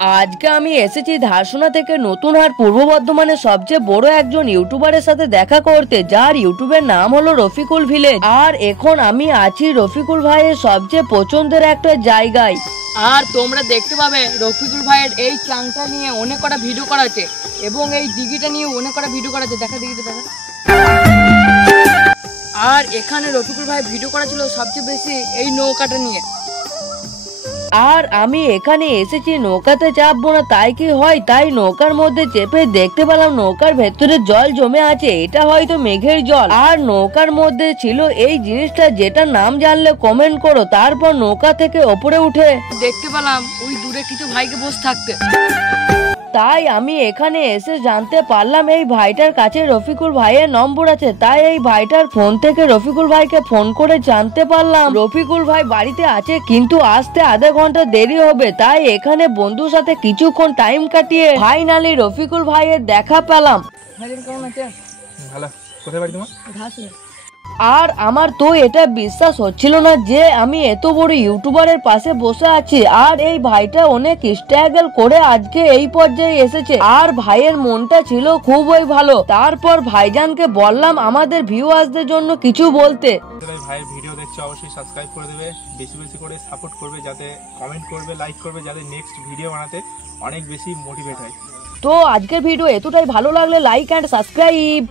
আজকে আমি এসেছি ধারসোনা থেকে নতুন হাট পূর্ব বর্ধমানের সবচেয়ে বড় একজন ইউটিউবারের সাথে দেখা করতে, যার ইউটিউবের নাম হলো রফিকুল ভিলেজ। আর এখন আমি আছি রফিকুল ভাইয়ের সবচেয়ে পছন্দের একটা জায়গায়। আর তোমরা দেখতে পাবে রফিকুল ভাইয়ের এই চাংটা নিয়ে অনেক কটা ভিডিও করা আছে এবং এই দিঘিটা নিয়ে অনেক কটা ভিডিও করা আছে। দেখা দিঘিটা দেখা। আর এখানে রফিকুল ভাই ভিডিও করা ছিল সবচেয়ে বেশি এই নৌকাটা নিয়ে। আর আমি এখানে এসেছি নৌকাতে চাপবো না, তাই কি হয়, তাই নৌকার মধ্যে চেপে দেখতে পেলাম নৌকার ভেতরে জল জমে আছে। এটা হয়তো মেঘের জল। আর নৌকার মধ্যে ছিল এই জিনিসটা, যেটার নাম জানলে কমেন্ট করো। তারপর নৌকা থেকে ওপরে উঠে দেখতে পেলাম ওই দূরে কিছু ভাইকে বসে থাকতে। তাই আমি এখানে এসে জানতে পারলাম এই ভাইটার কাছে রফিকুল ভাইয়ের নম্বর আছে। তাই এই ভাইটার ফোন থেকে রফিকুল ভাইকে ফোন করে জানতে পারলাম রফিকুল ভাই বাড়িতে আছে, কিন্তু আসতে আধা ঘন্টা দেরি হবে। তাই এখানে বন্ধুর সাথে কিছুক্ষণ টাইম কাটিয়ে ফাইনালি রফিকুল ভাইয়ের দেখা পেলাম। ভালো, কোথায় বাড়ি তোমার? আর আমার তো এটা বিশ্বাস হচ্ছিল না যে আমি এত বড় ইউটিউবারের পাশে বসে আছি। আর এই ভাইটা অনেক স্ট্রাগল করে আজকে এই পর্যায়ে এসেছে। আর ভাইয়ের মনটা ছিল খুবই ভালো। তারপর ভাইজানকে বললাম আমাদের ভিউয়ার্সদের জন্য কিছু বলতে। ভাইয়ের ভিডিও দেখছো অবশ্যই সাবস্ক্রাইব করে দেবে, বেশি বেশি করে সাপোর্ট করবে, যাতে কমেন্ট করবে, লাইক করবে, যাতে নেক্সট ভিডিও বানাতে অনেক বেশি মোটিভেট হয়। তো আজকের ভিডিও এতটাই, ভালো লাগলে লাইক অ্যান্ড সাবস্ক্রাইব।